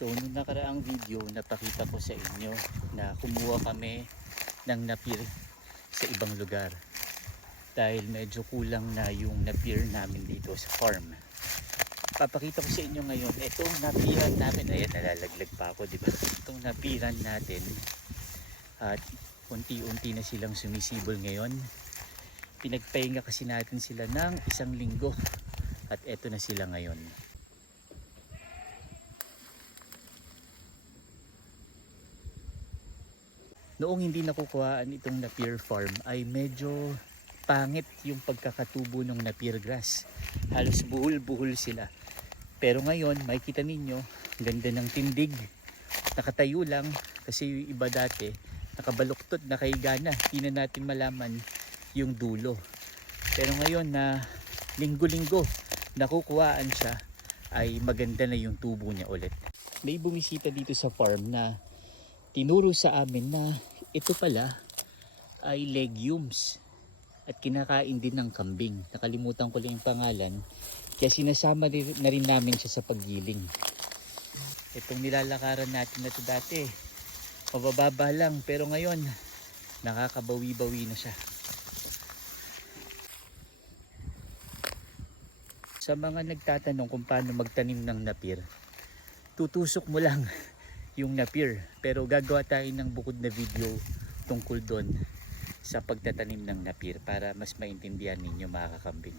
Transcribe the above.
So nung nakaraang video napakita ko sa inyo na kumuha kami ng napir sa ibang lugar dahil medyo kulang na yung napir namin dito sa farm. Papakita ko sa inyo ngayon itong napiran namin. Ayan, nalalaglag pa ako, diba? Itong napiran natin at unti-unti na silang sumisibol ngayon. Pinagpahinga kasi natin sila ng 1 linggo at eto na sila ngayon. Noong hindi nakukuhaan itong napir farm ay medyo pangit yung pagkakatubo ng napir grass. Halos buhol-buhol sila. Pero ngayon, makikita ninyo, ganda ng tindig. Nakatayo lang kasi yung iba dati, nakabaluktot, nakahiga na. Hindi na natin malaman yung dulo. Pero ngayon na linggo-linggo nakukuhaan siya, ay maganda na yung tubo niya ulit. May bumisita dito sa farm na tinuro sa amin na ito pala ay legumes at kinakain din ng kambing. Nakalimutan ko lang yung pangalan, kaya sinasama na rin namin siya sa paggiling. Itong nilalakaran natin na ito dati, mabababa lang, pero ngayon nakakabawi-bawi na siya. Sa mga nagtatanong kung paano magtanim ng napir, tutusok mo lang yung napir, pero gagawa tayo ng bukod na video tungkol doon sa pagtatanim ng napir para mas maintindihan ninyo mga kakambing.